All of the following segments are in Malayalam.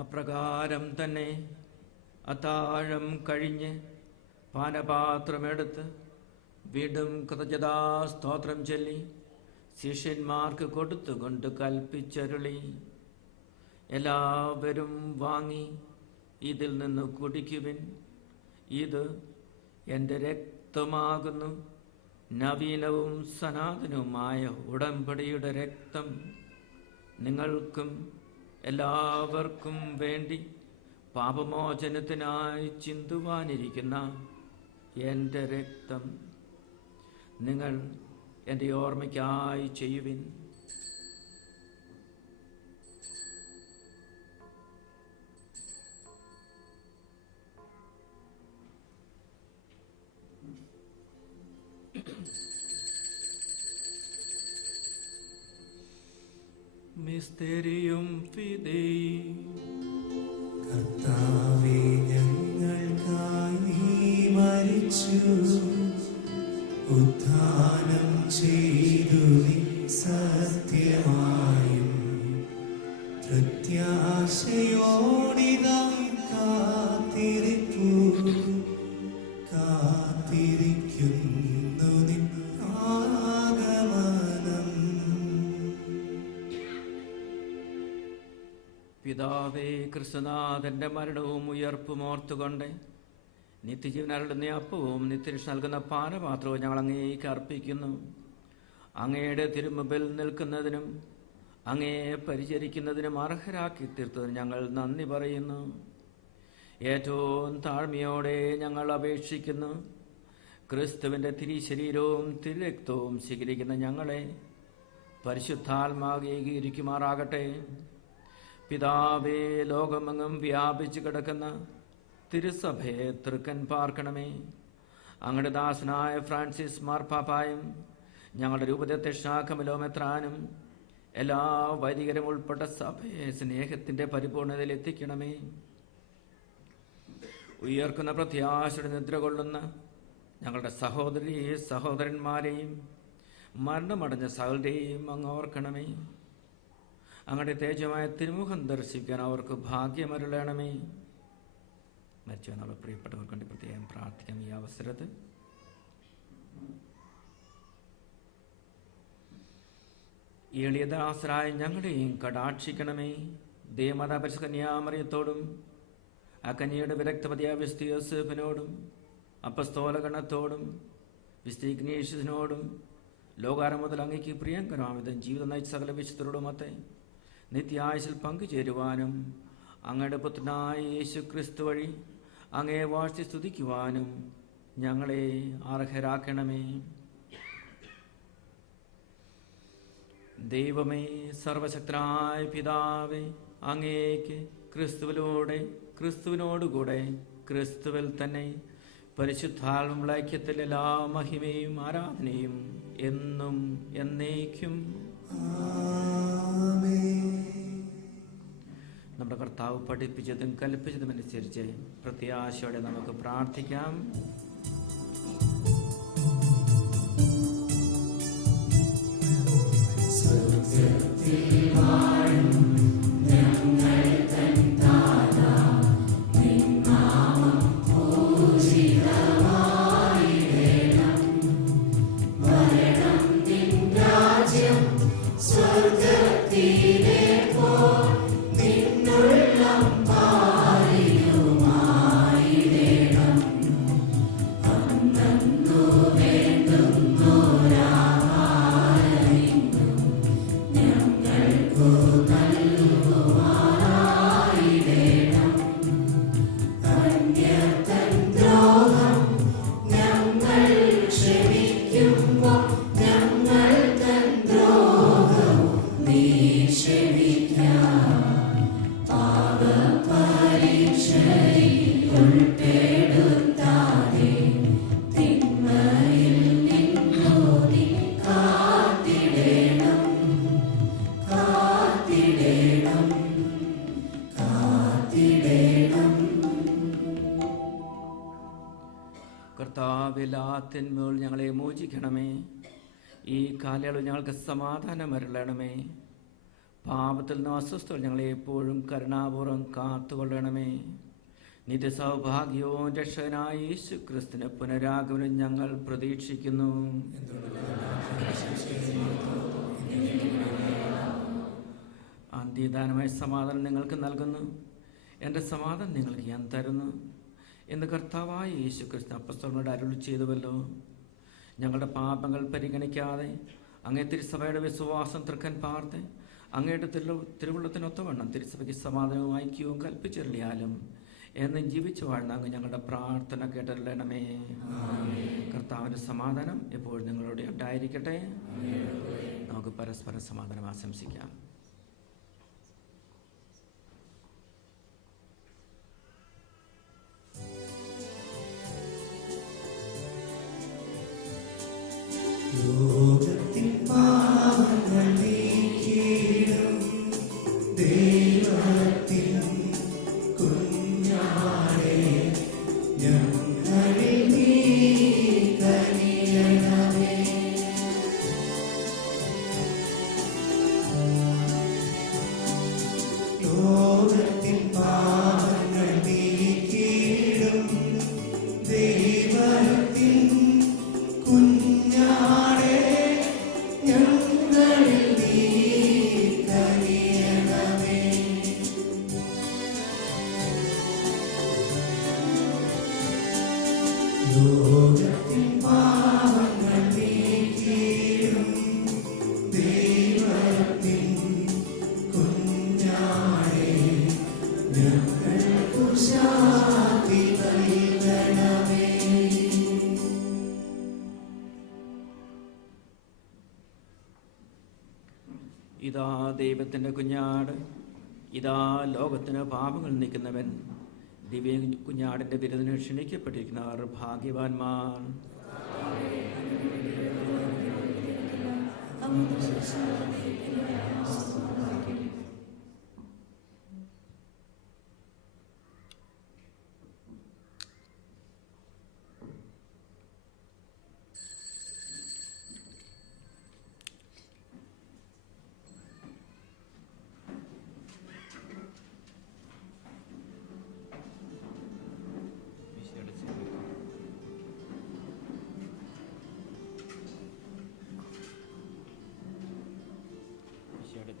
അപ്രകാരം തന്നെ അത്താഴം കഴിഞ്ഞ് പാനപാത്രമെടുത്ത് വീണ്ടും കൃതജ്ഞതാ സ്തോത്രം ചൊല്ലി ശിഷ്യന്മാർക്ക് കൊടുത്തുകൊണ്ട് കൽപ്പിച്ചരുളി, എല്ലാവരും വാങ്ങി ഇതിൽ നിന്ന് കുടിക്കുവിൻ. ഇത് എൻ്റെ രക്തമാകുന്നു, നവീനവും സനാതനവുമായ ഉടമ്പടിയുടെ രക്തം. നിങ്ങൾക്കും എല്ലാവർക്കും വേണ്ടി പാപമോചനത്തിനായി ചിന്തുവാനിരിക്കുന്ന എൻ്റെ രക്തം. നിങ്ങൾ എൻ്റെ ഓർമ്മയ്ക്കായി ചെയ്യുവിൻ. മിസ്തേരിയും ഫിദൈ. കർത്താവേ, ഞങ്ങൾക്കായി നീ മരിച്ചു, ഉത്ഥാനം ചെയ്തു നീ സത്യമായും പ്രത്യാശയോടിതാ കാത്തിരിക്കുന്നു നിൻ ആഗമനം. പിതാവേ, ക്രിസ്തുനാഥന്റെ മരണവും ഉയർപ്പും ഓർത്തുകൊണ്ട് നിത്യജീവൻ അരുളുന്ന അപ്പവും നിത്യരക്ഷ നൽകുന്ന പാനപാത്രവും ഞങ്ങൾ അങ്ങേക്ക് അർപ്പിക്കുന്നു. അങ്ങയുടെ തിരുമുമ്പിൽ നിൽക്കുന്നതിനും അങ്ങയെ പരിചരിക്കുന്നതിനും അർഹരാക്കി തീർത്തതിന് ഞങ്ങൾ നന്ദി പറയുന്നു. ഏറ്റവും താഴ്മയോടെ ഞങ്ങൾ അപേക്ഷിക്കുന്നു. ക്രിസ്തുവിൻ്റെ തിരുശരീരവും തിരുരക്തവും സ്വീകരിക്കുന്ന ഞങ്ങളെ പരിശുദ്ധാത്മാവ് ഏകീകരിക്കുമാറാകട്ടെ. പിതാവേ, ലോകമെങ്ങും വ്യാപിച്ചു കിടക്കുന്ന തിരുസഭയെ തൃക്കൻ പാർക്കണമേ. അങ്ങയുടെ ദാസനായ ഫ്രാൻസിസ് മാർപ്പാപ്പായും ഞങ്ങളുടെ രൂപതത്തെ ശാഖമലോമെത്രാനും എല്ലാ വൈദികരും ഉൾപ്പെട്ട സഭയെ സ്നേഹത്തിൻ്റെ പരിപൂർണതയിൽ എത്തിക്കണമേ. ഉയർക്കുന്ന പ്രത്യാശയുടെ നിദ്ര കൊള്ളുന്ന ഞങ്ങളുടെ സഹോദരീ സഹോദരന്മാരെയും മരണമടഞ്ഞ സകലരെയും അങ്ങ് ഓർക്കണമേ. അങ്ങയുടെ തേജമായ തിരുമുഖം ദർശിക്കാൻ അവർക്ക് ഭാഗ്യമരുളണമേ. മരിച്ചു എന്നുള്ള പ്രിയപ്പെട്ടവർക്ക് വേണ്ടി പ്രത്യേകം പ്രാർത്ഥിക്കാം. ഈ അവസരത്ത് എളിയദാസരായ ഞങ്ങളെയും കടാക്ഷിക്കണമേ. ദേവമാതാ പരിശുദ്ധ കന്യാമറിയത്തോടും ആ കന്യയുടെ വിരക്തപതിയായ വിശുദ്ധ യോസേഫിനോടും അപ്പസ്തോലഗണത്തോടും വിശുദ്ധ ഇഗ്നേഷ്യസിനോടും ലോകാരം മുതൽ അങ്ങേക്ക് പ്രിയങ്കരമാവിധം ജീവിതം നയിച്ച സകല വിശുദ്ധരോടുമൊത്തെ നിത്യായുസ്സിൽ പങ്കുചേരുവാനും അങ്ങയുടെ പുത്രനായ യേശു ക്രിസ്തു വഴി അങ്ങയെ വാഴ്ത്തി സ്തുതിക്കുവാനും ഞങ്ങളെ അർഹരാക്കണമേ. ദൈവമേ, സർവശക്തനായ പിതാവേ, അങ്ങേക്ക് ക്രിസ്തുവിലൂടെ ക്രിസ്തുവിനോടുകൂടെ ക്രിസ്തുവിൽ തന്നെ പരിശുദ്ധാത്മാവുള്ള ഐക്യത്തിൽ എല്ലാ മഹിമയും ആരാധനയും എന്നും എന്നേക്കും. നമ്മുടെ കർത്താവ് പഠിപ്പിച്ചതും കൽപ്പിച്ചതും അനുസരിച്ച് പ്രത്യാശയോടെ നമുക്ക് പ്രാർത്ഥിക്കാം. കർത്താവിലാത്തിന്മേൽ ഞങ്ങളെ മോചിക്കണമേ. ഈ കാലയളവ് ഞങ്ങൾക്ക് സമാധാനം അരുളണമേ. പാപത്തിൽ നിന്ന് അസ്വസ്ഥകൾ ഞങ്ങളെ എപ്പോഴും കരുണാപൂർവ്വം കാത്തുകൊള്ളണമേ. നിത്യസൗഭാഗ്യവും രക്ഷകനായ യേശു ക്രിസ്തുവിന്റെ പുനരാഗമനം ഞങ്ങൾ പ്രതീക്ഷിക്കുന്നു. അന്ത്യദാനമായ സമാധാനം നിങ്ങൾക്ക് നൽകുന്നു, എൻ്റെ സമാധാനം നിങ്ങൾക്ക് ഞാൻ തരുന്നു എന്ന് കർത്താവായ യേശു ക്രിസ്തു അപ്പസ്തലന്മാരോട് അരുളി ചെയ്തുവല്ലോ. ഞങ്ങളുടെ പാപങ്ങൾ പരിഗണിക്കാതെ അങ്ങേ തിരുസഭയുടെ വിശ്വാസം തൃക്കൻ പാർത്ത് അങ്ങയുടെ തിരുവുള്ളത്തിനൊത്തവണ്ണം തിരുസഭയ്ക്ക് സമാധാനവും ഐക്യവും കൽപ്പിച്ചെറിയാലും എന്നും ജീവിച്ചു വാഴുന്ന അങ്ങ് ഞങ്ങളുടെ പ്രാർത്ഥന കേട്ടറിയണമേ. കർത്താവിൻ്റെ സമാധാനം എപ്പോഴും നിങ്ങളോട് ഉണ്ടായിരിക്കട്ടെ. നമുക്ക് പരസ്പരം സമാധാനം ആശംസിക്കാം. ലോകത്തിൻ പാപങ്ങൾ നീക്കിയിടും ദൈവത്തിൻ കുഞ്ഞാടേ, ഞങ്ങളിൽ നീ കനിയണമേ. ലോകത്തിൻ പാപങ്ങൾ നീക്കിയിടും ദൈവത്തിൻ കുഞ്ഞാടേ, ഞങ്ങളിൽ നീ കനിയണമേ. ലോകത്തിൻ പാപങ്ങൾ നീക്കിയിടും ദൈവത്തിൻ കുഞ്ഞാടേ, ഞങ്ങൾക്കു ശാന്തി നൽകണമേ. ഇതാ ദൈവത്തിൻ്റെ കുഞ്ഞാട്, ഇതാ ലോകത്തിന് പാപങ്ങൾ നീക്കുന്നവൻ. ദിവ്യ കുഞ്ഞാടിൻ്റെ വിരുന്നിന് ക്ഷണിക്കപ്പെട്ടിരിക്കുന്നവർ ഭാഗ്യവാന്മാർ.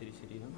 തിരുശരീരം തിരുശരീരം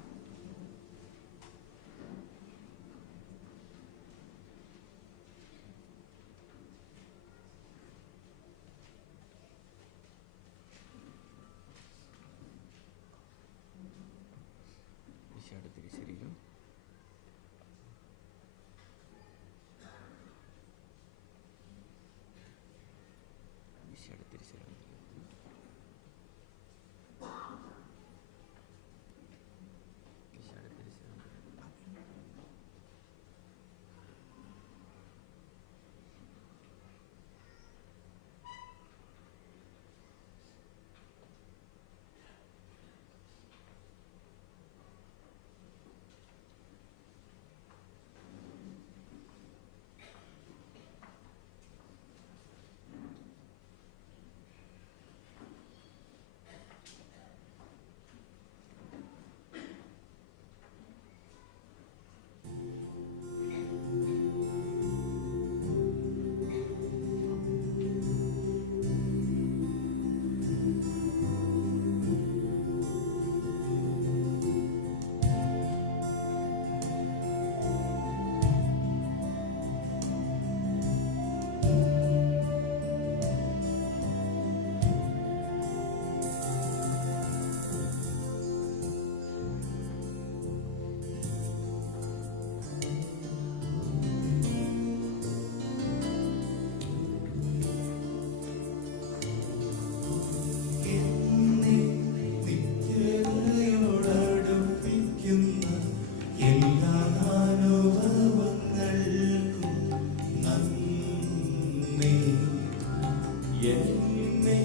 എന്നെ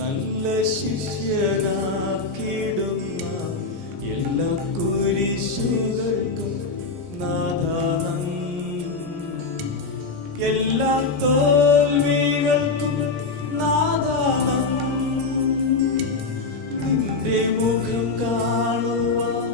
നല്ല ശിഷ്യനാക്കിടുന്ന എല്ലാ കുരിശുകൾക്കും നാഥാനം, എല്ലാ തോൽവികൾക്കും നാഥാനം. നിന്റെ മുഖം കാണുവാൻ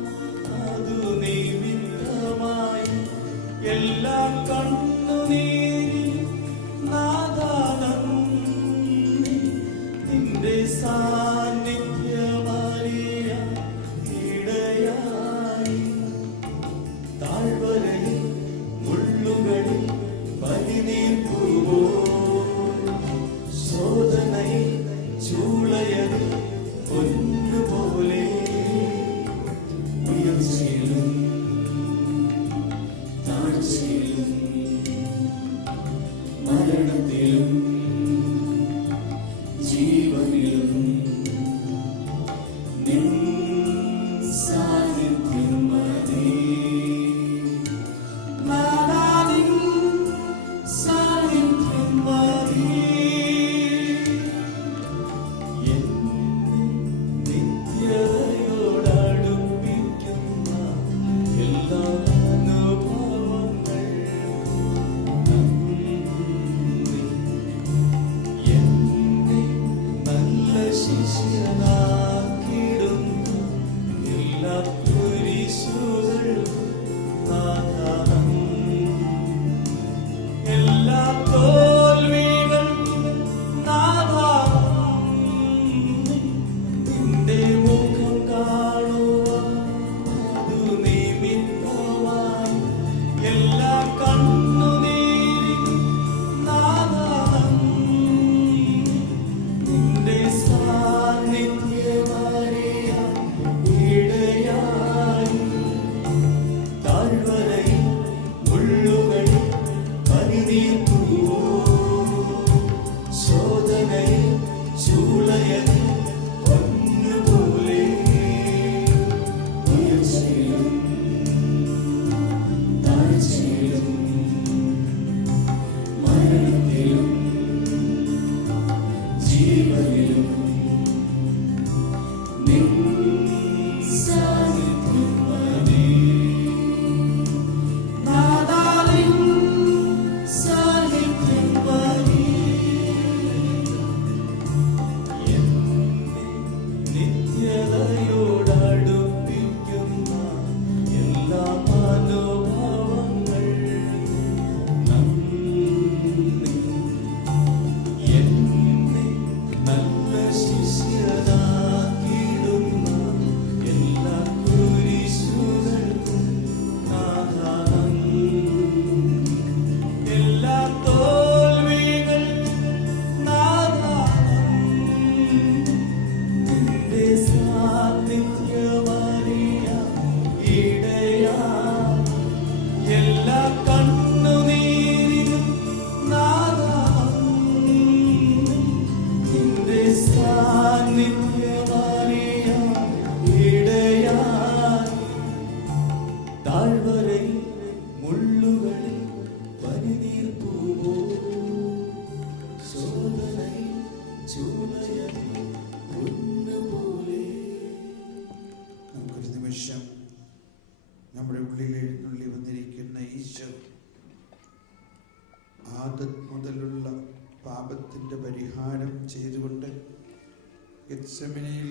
ഗെത്സമനയിൽ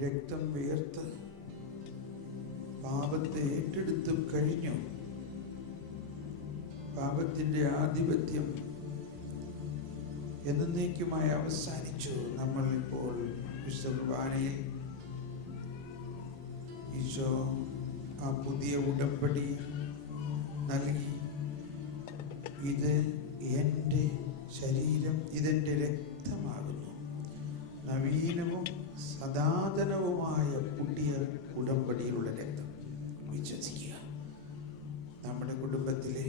രക്തം വിയർത്ത് പാപത്തെ ഏറ്റെടുത്തും കഴിഞ്ഞു. പാപത്തിൻ്റെ ആധിപത്യം എന്നേക്കുമായി അവസാനിച്ചു. നമ്മൾ ഇപ്പോൾ വിശുദ്ധ കുർബാനയിൽ ഈശോ ആ പുതിയ ഉടമ്പടി നൽകി. ഇത് എൻ്റെ ശരീരം, ഇതെൻ്റെ രക്തമാകുന്നു, നവീനവും സദാതനവുമായ പുതിയ ഉടമ്പടിയിലുള്ള രക്തം. വിശ്വസിക്കുക. നമ്മുടെ കുടുംബത്തിലെ,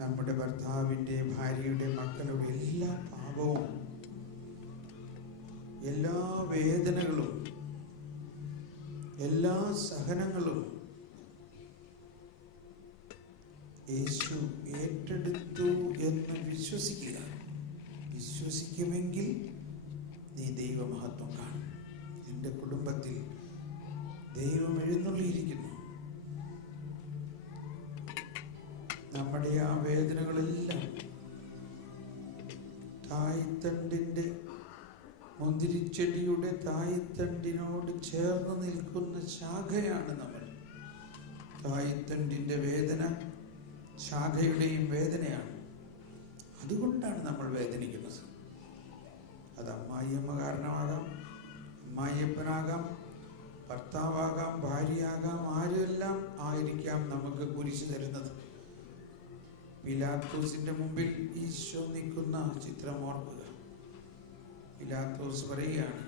നമ്മുടെ ഭർത്താവിൻ്റെ, ഭാര്യയുടെ, മക്കളുടെ എല്ലാ പാപവും, എല്ലാ വേദനകളും, എല്ലാ സഹനങ്ങളും യേശു ഏറ്റെടുത്തു എന്ന് വിശ്വസിക്കുക. വിശ്വസിക്കുമെങ്കിൽ നീ ദൈവമഹത്വം കാണും. നിന്റെ കുടുംബത്തിൽ ദൈവം എഴുന്നള്ളിയിരിക്കുന്നു. നമ്മുടെ ആ വേദനകളെല്ലാം തായ്തണ്ടിൻ്റെ, മുന്തിരിച്ചെടിയുടെ തായ്തണ്ടിനോട് ചേർന്ന് നിൽക്കുന്ന ശാഖയാണ് നമ്മൾ. തായ്തണ്ടിൻ്റെ വേദന ശാഖയുടെയും വേദനയാണ്. അതുകൊണ്ടാണ് നമ്മൾ വേദനിക്കുന്നത്. അത് അമ്മായിയമ്മ കാരണമാകാം, അമ്മായിയപ്പനാകാം, ഭർത്താവാകാം, ഭാര്യയാകാം, ആരെല്ലാം ആയിരിക്കാം നമുക്ക് കുരിശ് തരുന്നത്. പിലാത്തോസിന്റെ മുമ്പിൽ ഈശോ നിൽക്കുന്ന ചിത്രം ഓർക്കുക. പിലാത്തോസ് പറയുകയാണ്,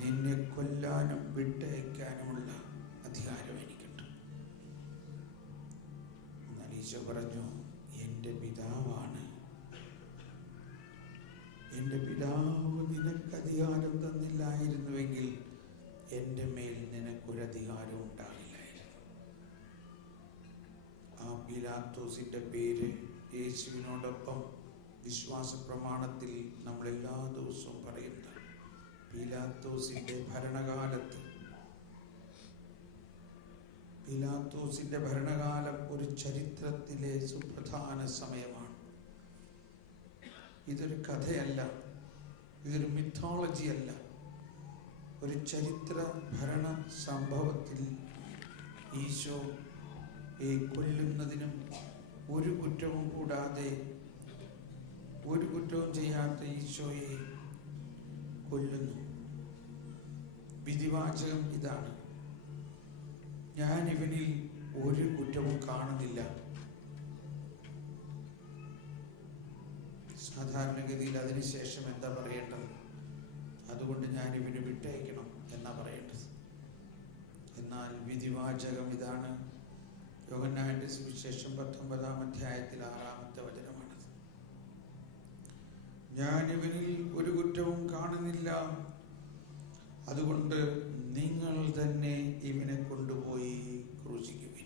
നിന്നെ കൊല്ലാനും വിട്ടയക്കാനുമുള്ള അധികാരം എനിക്കുണ്ട്. എന്നാൽ ഈശോ പറഞ്ഞു, എൻ്റെ പിതാവാണ്. എൻ്റെ പിതാവ് നിനക്ക് അധികാരം തന്നില്ലായിരുന്നുവെങ്കിൽ എൻ്റെ മേൽ നിനക്കൊരധികാരം ഉണ്ടാവില്ലായിരുന്നു. ആ പിലാത്തോസിന്റെ പേര് യേശുവിനോടൊപ്പം വിശ്വാസ പ്രമാണത്തിൽ നമ്മൾ എല്ലാ ദിവസവും പറയുന്ന പിലാത്തോസിന്റെ ഭരണകാലത്ത്, പിലാത്തോസിന്റെ ഭരണകാലം ഒരു ചരിത്രത്തിലെ സുപ്രധാന സമയമാണ്. ഇതൊരു കഥയല്ല, ഇതൊരു മിത്തോളജി അല്ല. ഒരു ചരിത്ര ഭരണ സംഭവത്തിൽ ഈശോയെ കൊല്ലുന്നതിനും ഒരു കുറ്റവും കൂടാതെ, ഒരു കുറ്റവും ചെയ്യാത്ത ഈശോയെ കൊല്ലുന്നു. വിധിവാചകം ഇതാണ്, ഞാൻ ഇവനിൽ ഒരു കുറ്റവും കാണുന്നില്ല. സാധാരണഗതിയിൽ അതിനുശേഷം എന്താ പറയേണ്ടത്? അതുകൊണ്ട് ഞാൻ ഇവന് വിട്ടയക്കണം എന്നാ പറയേണ്ടത്. എന്നാൽ വിധിവാചകം ഇതാണ്. യോഹന്നാന്റെ സുവിശേഷം 19-ാം അധ്യായത്തിൽ 6-ാമത്തെ വചനമാണത്. ഞാൻ ഇവനിൽ ഒരു കുറ്റവും കാണുന്നില്ല, അതുകൊണ്ട് നിങ്ങൾ തന്നെ ഇവനെ കൊണ്ടുപോയി ക്രൂശിക്കുവിൻ.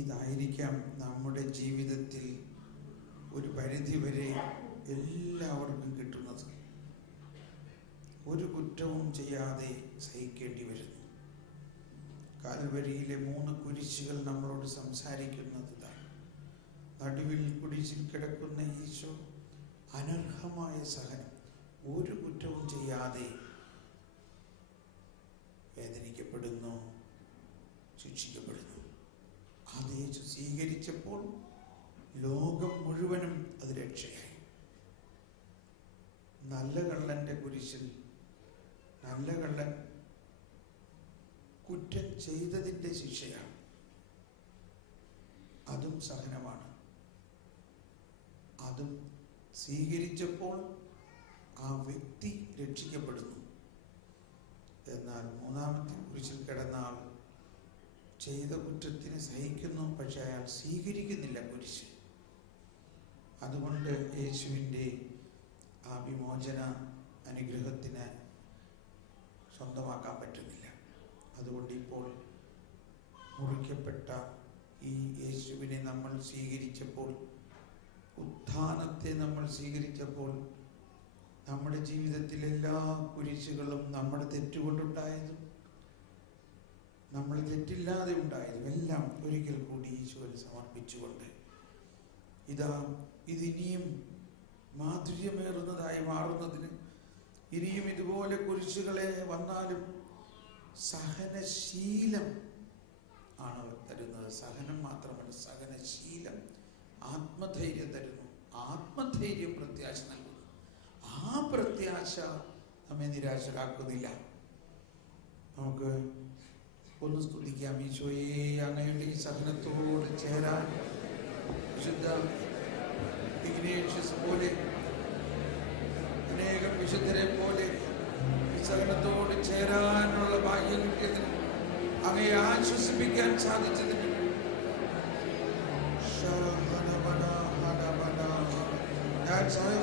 ഇതായിരിക്കാം നമ്മുടെ ജീവിതത്തിൽ ഒരു പരിധിവരെ എല്ലാവർക്കും കിട്ടുന്നത്. ഒരു കുറ്റവും ചെയ്യാതെ സഹിക്കേണ്ടി വരുന്നു. കാൽവരിയിലെ 3 കുരിശുകൾ നമ്മളോട് സംസാരിക്കുന്നത് ഇതാണ്. നടുവിൽ കുരിശിൽ കിടക്കുന്ന ഈശോ അനർഹമായ സഹനം, ഒരു കുറ്റവും ചെയ്യാതെ വേദനിക്കപ്പെടുന്നു, ശിക്ഷിക്കപ്പെടുന്നു. അത് യേശു സ്വീകരിച്ചപ്പോൾ ലോകം മുഴുവനും അത് രക്ഷയായി. നല്ല കള്ളന്റെ കുരിശിൽ നല്ല കള്ളൻ കുറ്റം ചെയ്തതിൻ്റെ ശിക്ഷയാണ്, അതും സഹനമാണ്. അതും സ്വീകരിച്ചപ്പോൾ ആ വ്യക്തി രക്ഷിക്കപ്പെടുന്നു. എന്നാൽ 3-ാമത്തെ കുരിശിൽ കിടന്ന ആൾ ചെയ്ത കുറ്റത്തിന് സഹിക്കുന്നു, പക്ഷെ അയാൾ സ്വീകരിക്കുന്നില്ല കുരിശ്. അതുകൊണ്ട് യേശുവിൻ്റെ ആ വിമോചന അനുഗ്രഹത്തിന് സ്വന്തമാക്കാൻ പറ്റുന്നില്ല. അതുകൊണ്ട് ഇപ്പോൾ മുറിക്കപ്പെട്ട ഈ യേശുവിനെ നമ്മൾ സ്വീകരിച്ചപ്പോൾ, ഉത്ഥാനത്തെ നമ്മൾ സ്വീകരിച്ചപ്പോൾ, നമ്മുടെ ജീവിതത്തിൽ എല്ലാ കുരിശുകളും നമ്മുടെ തെറ്റുകൊണ്ടുണ്ടായതും നമ്മൾ തെറ്റില്ലാതെ ഉണ്ടായതും എല്ലാം ഒരിക്കൽ കൂടി ഈശോയിൽ സമർപ്പിച്ചുകൊണ്ട് ഇതാ ഇതിനിയും മാധുര്യമേറുന്നതായി മാറുന്നതിന് ഇനിയും ഇതുപോലെ കുരിശുകളെ വന്നാലും സഹനശീലം ആണ് അവർ തരുന്നത്. സഹനം മാത്രമല്ല, സഹനശീലം ആത്മധൈര്യം തരുന്നു. ആത്മധൈര്യം പ്രത്യാശ നൽകുന്നു. ആ പ്രത്യാശ നമ്മെ നിരാശരാക്കുന്നില്ല. നമുക്ക് ഒന്ന് സ്തുതിക്കാം. ഈശോയെ, അങ്ങയുടെ ഈ സഹനത്തോട് ചേരാൻ വിശുദ്ധ ഇഗ്നേഷ്യസ് പോലെ അനേകം വിശുദ്ധരെ പോലെ ഈ സഹനത്തോട് ചേരാനുള്ള ഭാഗ്യം കിട്ടിയതിന്, അങ്ങയെ ആശ്വസിപ്പിക്കാൻ സാധിച്ചതിന്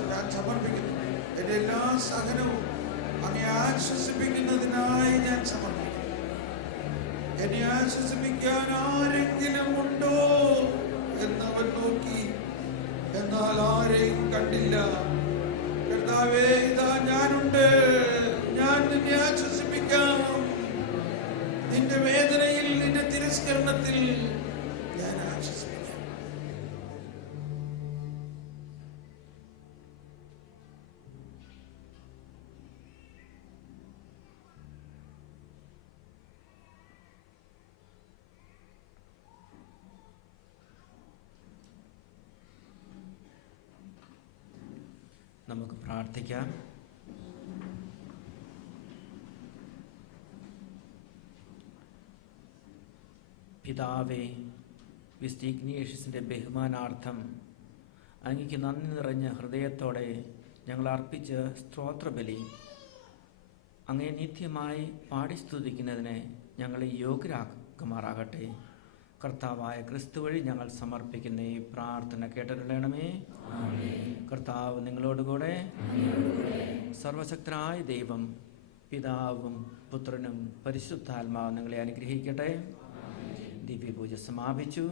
ഞാൻ സമർപ്പിക്കുന്നു. എൻ്റെ എല്ലാ സഹനവും അങ്ങയെ ആശ്വസിപ്പിക്കുന്നതിനായി ഞാൻ സമർപ്പിക്കുന്നു. എന്നെ ആശ്വസിപ്പിക്കാൻ ആരെങ്കിലും ഉണ്ടോ എന്നവൻ നോക്കി, എന്നാൽ ആരെയും കണ്ടില്ല. കർത്താവേ, ഇതാ ഞാനുണ്ട്, ഞാൻ നിന്നെ ആശ്വസിപ്പിക്കാം. നിന്റെ വേദനയിൽ, നിന്റെ തിരസ്കരണത്തിൽ ഞാൻ ആശ്വസിപ്പിക്കാം. നമുക്ക് പ്രാർത്ഥിക്കാം. പിതാവേ, വിശുദ്ധ ഇഗ്നേഷ്യസിൻ്റെ ബഹുമാനാർത്ഥം അങ്ങയ്ക്ക് നന്ദി നിറഞ്ഞ ഹൃദയത്തോടെ ഞങ്ങൾ അർപ്പിച്ച സ്തോത്രബലി അങ്ങയെ നിത്യമായി പാടി സ്തുതിക്കുന്നതിന് ഞങ്ങളെ യോഗ്യരാക്കുമാറാകട്ടെ. കർത്താവായ ക്രിസ്തു വഴി ഞങ്ങൾ സമർപ്പിക്കുന്ന ഈ പ്രാർത്ഥന കേട്ടരുളണമേ. കർത്താവ് നിങ്ങളോടുകൂടെ. സർവശക്തനായ ദൈവം പിതാവും പുത്രനും പരിശുദ്ധാത്മാവും നിങ്ങളെ അനുഗ്രഹിക്കട്ടെ. ദിവ്യപൂജ സമാപിച്ചു.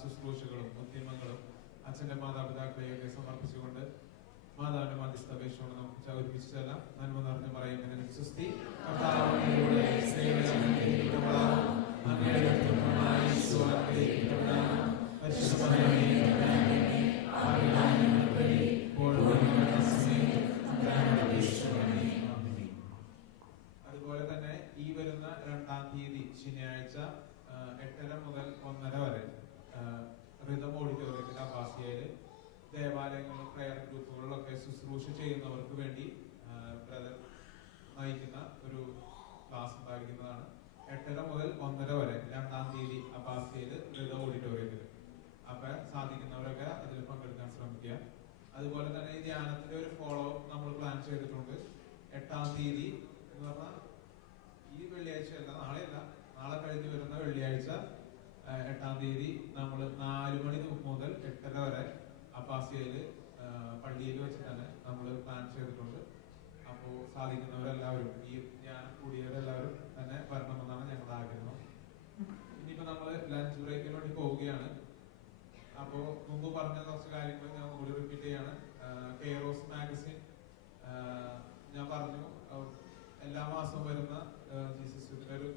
ശുശ്രൂഷകളും ഉദ്യമങ്ങളും അച്ഛന്റെ മാതാപിതാക്കളെയൊക്കെ സമർപ്പിച്ചുകൊണ്ട് മാതാവിന്റെ മധ്യസ്ഥ അപേക്ഷയോട് നമുക്ക് ഒരുമിച്ച് ചെല്ലാം. നന്മ നിറഞ്ഞു പറയുന്നതിന് സുസ്തി. കർത്താവിലൂടെ അതുപോലെ തന്നെ ഈ വരുന്ന 2-ാം തീയതി ശനിയാഴ്ച 8:30 മുതൽ 1:30 വരെ റിതം ഓഡിറ്റോറിയത്തിൽ അബ്ബാസിയയില് ദേവാലയങ്ങളിലും പ്രയർ ഗ്രൂപ്പുകളിലൊക്കെ ശുശ്രൂഷ ചെയ്യുന്നവർക്ക് വേണ്ടി ബ്രദർ നയിക്കുന്ന ഒരു ക്ലാസ് ഉണ്ടായിരിക്കുന്നതാണ്. 8:30 മുതൽ 1:30 വരെ 2-ാം തീയതി അബ്ബാസിയയില് റിതം ഓഡിറ്റോറിയത്തിൽ. അപ്പൊ സാധിക്കുന്നവരൊക്കെ അതിൽ പങ്കെടുക്കാൻ ശ്രമിക്കുക. അതുപോലെ തന്നെ ഈ ധ്യാനത്തിന്റെ ഒരു ഫോളോ നമ്മൾ പ്ലാൻ ചെയ്തിട്ടുണ്ട്. 8-ാം തീയതി എന്ന് പറഞ്ഞാൽ ഈ വെള്ളിയാഴ്ചയല്ല, നാളെയല്ല, നാളെ കഴിഞ്ഞ് വരുന്ന വെള്ളിയാഴ്ച 8-ാം തീയതി നമ്മൾ 4 മണി മുതൽ 8:30 വരെ അബ്ബാസിയയില് പള്ളിയിൽ വെച്ചിട്ടാണ് നമ്മൾ പ്ലാൻ ചെയ്തിട്ടുണ്ട്. അപ്പോൾ സാധിക്കുന്നവരെല്ലാവരും ഈ ധ്യാനം കൂടിയവരെല്ലാവരും തന്നെ വരണമെന്നാണ് ഞങ്ങളുടെ ആഗ്രഹം. ഇനിയിപ്പോ നമ്മൾ ലഞ്ച് ബ്രേക്കിന് വേണ്ടി പോവുകയാണ്. അപ്പോ മുമ്പ് പറഞ്ഞ കുറച്ച് കാര്യങ്ങൾ ഞാൻ കൂടി റിപ്പീറ്റ് ചെയ്യാണ്. കെയറോസ് മാഗസിൻ ഞാൻ പറഞ്ഞു എല്ലാ മാസവും വരുന്ന ജീസസ് ഒരു